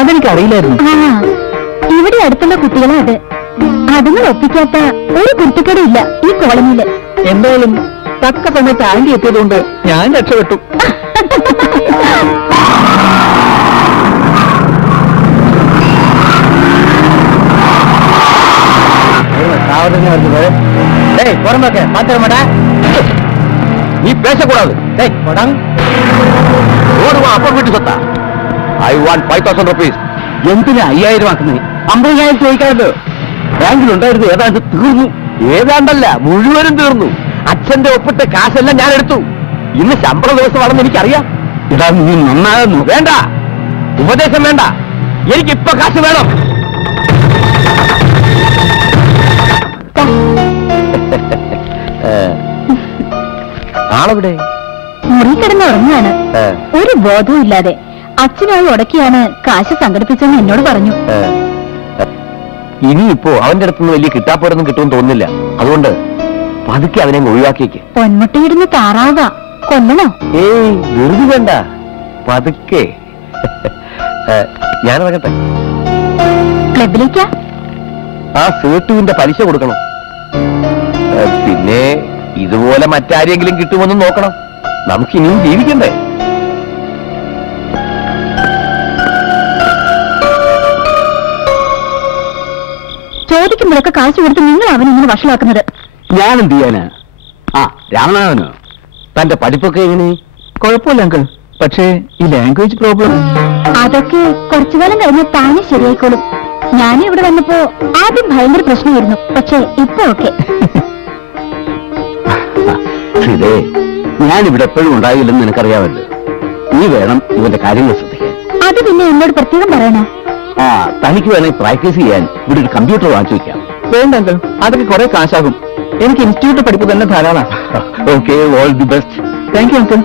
അതെനിക്കറിയില്ലായിരുന്നു. ഇവിടെ അടുത്തുള്ള കുട്ടികളെ അതുങ്ങൾ ഒപ്പിക്കാത്ത ഒരു കുട്ടിക്കടയില്ല ഈ കോളനിയില്. എന്തായാലും തക്ക സമയത്ത് ആന്റി എത്തിയതുകൊണ്ട് ഞാൻ രക്ഷപ്പെട്ടു. நீ பேசக்கூடாது. ஓடுவா அப்ப வீட்டு சொத்தா. I want 5,000 rupees. എന്തിനാ 5,000 ആക്കുന്നത്? 50,000 ചോദിക്കാമല്ലോ. ബാങ്കിലുണ്ടായിരുന്നു, ഏതാണ്ട് തീർന്നു. ഏതാണ്ടല്ല, മുഴുവനും തീർന്നു. അച്ഛന്റെ ഒപ്പിട്ട് കാശെല്ലാം ഞാൻ എടുത്തു. ഇന്ന് ശമ്പള ദിവസമാണെന്ന് എനിക്കറിയാം. ഇതാ നീ നന്നാകുന്നു. വേണ്ട, ഉപദേശം വേണ്ട, എനിക്കിപ്പൊ കാശ് വേണം. ആളെവിടെ? മുറി കിടന്ന് ഉറങ്ങാണ്. ഒരു ബോധവും ഇല്ലാതെ അച്ഛനായി ഉടക്കിയാണ് കാശ് സംഘടിപ്പിച്ചെന്ന് എന്നോട് പറഞ്ഞു. ഇനിയിപ്പോ അവന്റെ അടുത്തുനിന്ന് വലിയ കിട്ടാപ്പോരൊന്നും കിട്ടുമെന്ന് തോന്നുന്നില്ല. അതുകൊണ്ട് പതുക്കെ അവനെ ഒഴിവാക്കിയേക്ക്. പൊന്മുട്ടയിടുന്ന താറാവാ, കൊല്ലണോ? ഏയ്, വെറുതെ വേണ്ട, പതുക്കെ. ഞാനിറങ്ങട്ടെ. ക്ലബിലേക്കാ? ആ സേട്ടുവിന്റെ പലിശ കൊടുക്കണം. പിന്നെ ഇതുപോലെ മറ്റാരെങ്കിലും കിട്ടുമെന്ന് നോക്കണം. നമുക്കിനിയും ജീവിക്കണ്ടേ? ചോദിക്കുമ്പോഴൊക്കെ കാശ് കൊടുത്ത് നിങ്ങൾ അവനിങ്ങനെ വഷളാക്കുന്നത്. ഞാൻ എന്ത് ചെയ്യാനാ? ആ, രാമനാഥനോ? തന്റെ പഠിപ്പൊക്കെ എങ്ങനെ? കുഴപ്പമില്ല അങ്കിൾ, പക്ഷേ ഈ ലാംഗ്വേജ് പ്രോബ്ലം. അതൊക്കെ കുറച്ചുകാലം കഴിഞ്ഞ് താനെ ശരിയായിക്കോളും. ഞാനും ഇവിടെ വന്നപ്പോ ആദ്യം ഭയങ്കര പ്രശ്നമായിരുന്നു, പക്ഷേ ഇപ്പൊ ഓക്കെ. ഇതേ, ഞാനിവിടെ എപ്പോഴും ഉണ്ടാകില്ലെന്ന് നിനക്കറിയാമല്ലോ. നീ വേണം ഇവന്റെ കാര്യങ്ങൾ ശ്രദ്ധിക്കാൻ. അത് പിന്നെ എന്നോട് പ്രത്യേകം പറയണോ? ആ, തനിക്ക് വേണമെങ്കിൽ പ്രാക്ടീസ് ചെയ്യാൻ ഇവിടെ ഒരു കമ്പ്യൂട്ടർ വാങ്ങിച്ചു വയ്ക്കാം. വേണ്ട അങ്കിൾ, അതൊക്കെ കുറെ കാശാകും. എനിക്ക് ഇൻസ്റ്റിറ്റ്യൂട്ട് പഠിപ്പ് തന്നെ ധാരാളം. Okay, all the best. Thank you uncle.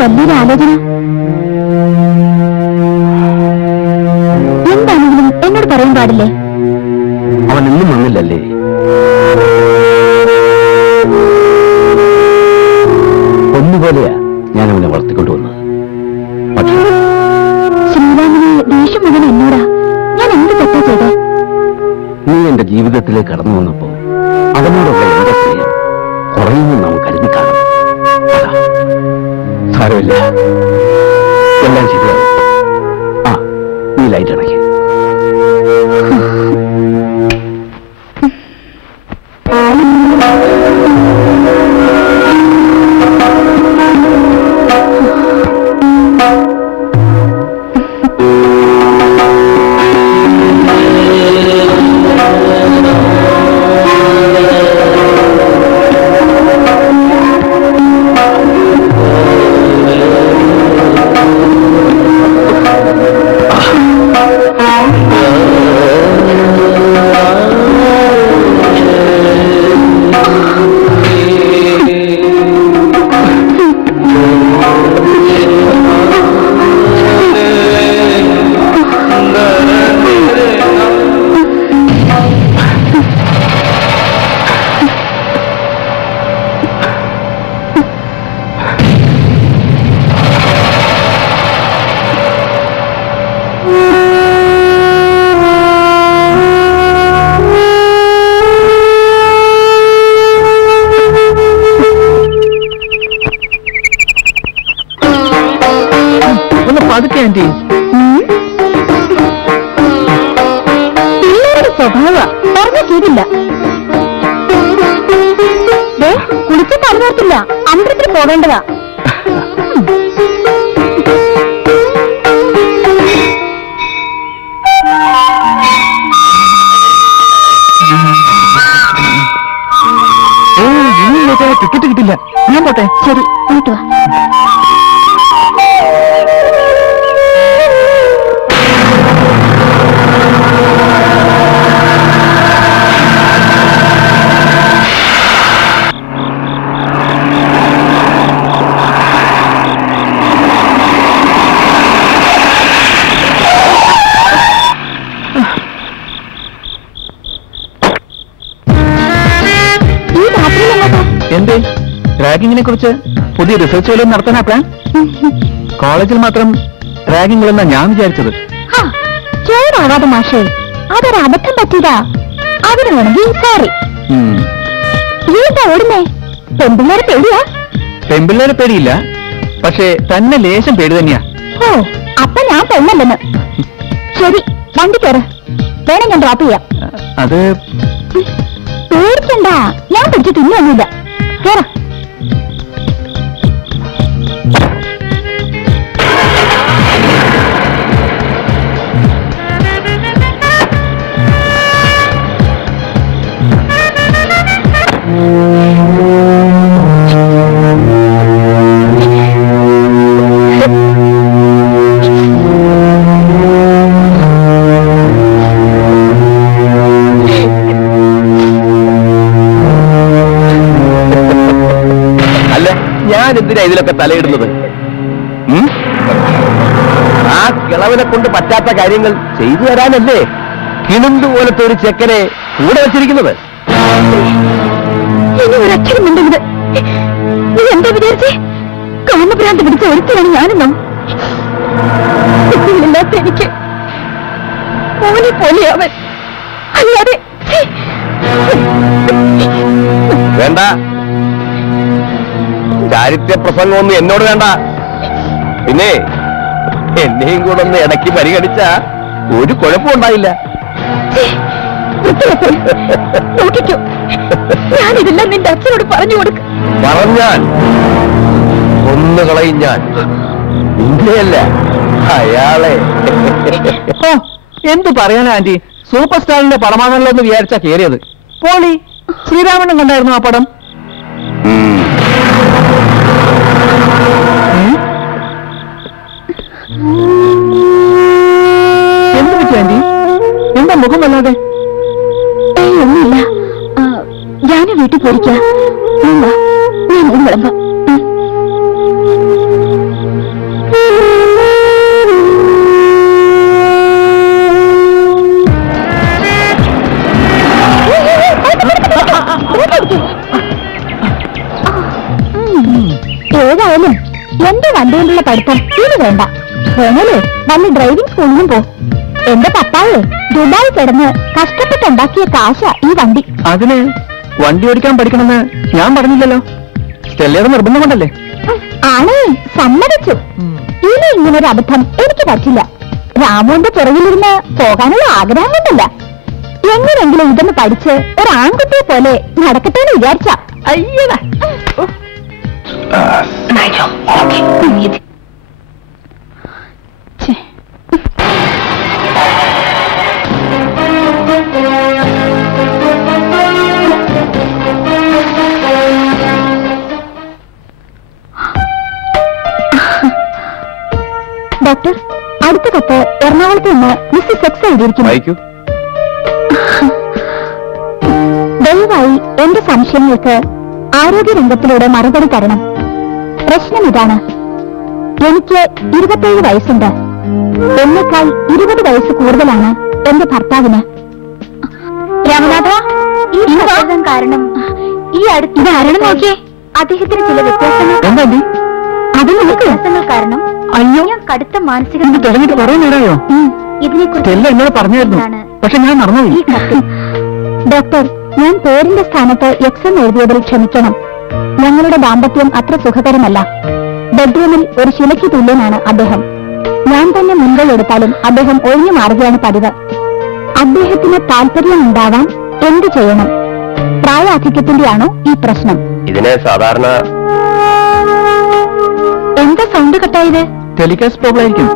വലിയൊരു ആലോചന. എന്താണെങ്കിലും എന്നോട് പറയാൻ പാടില്ലേ? അവൻ ഇന്നും വന്നില്ലല്ലേ? ഒന്നുപോലെയാ ഞാൻ അവനെ വളർത്തിക്കൊണ്ടുവന്നത്. പക്ഷേ ശ്രീരാമന് ദേഷ്യം മുഴുവൻ എന്നോടാ. ഞാൻ എന്ത് തെറ്റാ ചെയ്തേ? നീ എന്റെ ജീവിതത്തിലേക്ക് കടന്നു വന്നപ്പോ അവനോടുള്ള എന്റെ സ്നേഹം കുറയുമെന്ന് നാം കരുതി കാണും. അതാ, സാരമില്ല, എല്ലാം ശരിയാവും. ആ, നീ ലൈറ്റ് അടയ്ക്ക്. പതുക്കെ ആന്റി. പിള്ളേരുടെ സ്വഭാവ പറഞ്ഞ കേട്ടില്ല. കുളിച്ച് പറഞ്ഞിട്ടില്ല, അമ്പലത്തിൽ പോകേണ്ടതാ. ടിക്കറ്റ് കിട്ടില്ല. ഞാൻ പോട്ടെ. ശരി, പോയിട്ട് വാ. റാഗിങ്ങിനെ കുറിച്ച് പുതിയ റിസർച്ച് വല്ലതും നടത്താനാ പ്ലാൻ? കോളേജിൽ മാത്രം റാഗിംഗ് എന്നാ ഞാൻ വിചാരിച്ചത്. ചോറാവാതെ മാഷേ, അതൊരു അബദ്ധം പറ്റിയതാ. അതിന് വേണമെങ്കിൽ സോറി. നീ എന്താ ഓടുന്നേ? പെൺപിള്ളേരെ പേടിയാ? പെൺപിള്ളേരെ പേടിയില്ല, പക്ഷേ തന്നെ ലേശം പേടി തന്നെയാ. ഓ, അപ്പൊ ഞാൻ പെണ്ണല്ലെന്ന്. ശരി, വണ്ടി കയറ്. വേണം ഞാൻ ഡ്രോപ്പ് ചെയ്യാം. അത് പേടിക്കണ്ട, ഞാൻ പിടിച്ച് തിന്നൊന്നുമില്ല. കേറ. ഞാൻ എന്തിനാ ഇതിലൊക്കെ തലയിടുന്നത്? ആ കിളവനെ കൊണ്ട് പറ്റാത്ത കാര്യങ്ങൾ ചെയ്തു തരാനല്ലേ കിണുന്തു പോലത്തെ ഒരു ചെക്കനെ കൂടെ വെച്ചിരിക്കുന്നത്. ഇനി ഒരക്ഷരം മിണ്ടരുത്. നീ എന്താ വിചാരിച്ചേ? കാമഭ്രാന്ത് പിടിച്ച ഒരുത്തരാണ് ഞാനെന്നോ? കുട്ടികളില്ലാത്ത എനിക്ക് മോനെ പോലെ അവൻ. അല്ലാതെ വേണ്ട, ചാരിത്യ പ്രസംഗമൊന്നും എന്നോട് വേണ്ട. പിന്നെ എന്നെയും കൂടെ ഒന്ന് ഇടയ്ക്ക് പരിഗണിച്ച ഒരു കുഴപ്പം ഉണ്ടായില്ല. നോക്കിക്കോ, ഞാനിതെല്ലാം നിന്റെ അച്ഛനോട് പറഞ്ഞു കൊടുക്ക. പറഞ്ഞാൽ ഒന്ന് കളയും ഞാൻ, നിന്നെയല്ല അയാളെ. ഓ, എന്ത് പറയാനാ ആന്റി? സൂപ്പർ സ്റ്റാറിന്റെ പടമാണല്ലോ എന്ന് വിചാരിച്ചാ കേറിയത്. പോളി, ശ്രീരാമണ്ണൻ കണ്ടായിരുന്നു ആ പടം? എന്ത് പറ്റി ആന്റി? എന്താ മുഖം വല്ലാതെ? ഒന്നുമില്ല, ഞാൻ വീട്ടിൽ പോയിരിക്കാം. ഞാൻ വിളമ്പാം. ഏതായാലും എന്റെ വണ്ടിയിലുള്ള പഠിത്തം ഇനി വേണ്ട. വേണല്ലേ വല്ല ഡ്രൈവിംഗ് സ്കൂളിലും പോ. എന്റെ പപ്പായെ ദുബായി കിടന്ന് കഷ്ടപ്പെട്ടുണ്ടാക്കിയ കാശ ഈ വണ്ടി. അതിന് വണ്ടി ഓടിക്കാൻ പഠിക്കണമെന്ന് ഞാൻ പറഞ്ഞില്ലല്ലോ. സ്റ്റെല്ലയുടെ നിർബന്ധം കൊണ്ടല്ലേ? ആണ്, സമ്മതിച്ചു. ഇനി ഇങ്ങനൊരു അബദ്ധം എനിക്ക് പറ്റില്ല. രാമുവിന്റെ പുറകിലിരുന്ന് പോകാനുള്ള ആഗ്രഹം കൊണ്ടല്ല. എങ്ങനെയെങ്കിലും ഇതൊന്ന് പഠിച്ച് ഒരു ആൺകുട്ടിയെ പോലെ നടക്കട്ടെ എന്ന് വിചാരിച്ച. അയ്യടാ, ഡോക്ടർ, അടുത്ത കത്ത് എറണാകുളത്ത് നിന്ന് മിസ്റ്റർ സെക്സ് എഴുതിയിരിക്കുന്നു. ദയവായി എന്റെ സംശയങ്ങൾക്ക് ആരോഗ്യരംഗത്തിലൂടെ മറുപടി തരണം. പ്രശ്നം ഇതാണ്. എനിക്ക് 27 വയസ്സുണ്ട്. എന്നേക്കാൾ 20 വയസ്സ് കൂടുതലാണ് എന്റെ ഭർത്താവിന്. രാമനാഥ, ഈ പ്രശ്നം കാരണം ഈ അടുത്ത് ഇതാരണം നോക്കിയേ. അദ്ദേഹത്തിന് ചില വ്യത്യാസങ്ങൾ. അത് വ്യത്യാസങ്ങൾ കാരണം അയ്യോ, ഞാൻ കടുത്ത മാനസിക തുടങ്ങിയിട്ട് കുറെ നേരമായോ? ഇതിനെക്കുറിച്ച് എന്നോട് പറഞ്ഞായിരുന്നു, പക്ഷെ ഞാൻ മറന്നുപോയി. ഈ കത്തിൽ ഡോക്ടർ, ഞാൻ പേരിന്റെ സ്ഥാനത്ത് എക്സ് എന്ന് എഴുതിയതിൽ ക്ഷമിക്കണം. ഞങ്ങളുടെ ദാമ്പത്യം അത്ര സുഖകരമല്ല. ബെഡ്റൂമിൽ ഒരു ശിലയ്ക്ക് തുല്യനാണ് അദ്ദേഹം. ഞാൻ തന്നെ മുൻകൈ എടുത്താലും അദ്ദേഹം ഒഴിഞ്ഞു മാറുകയാണ് പതിവ്. അദ്ദേഹത്തിന് താല്പര്യമുണ്ടാവാൻ എന്തു ചെയ്യണം? പ്രായാധിക്യത്തിന്റെയാണോ ഈ പ്രശ്നം? ഇതിനെ സാധാരണ എന്താ സൗണ്ട് കട്ടായത്? ടെലികാസ്റ്റ് പ്രോബ്ലം ആയിരിക്കും.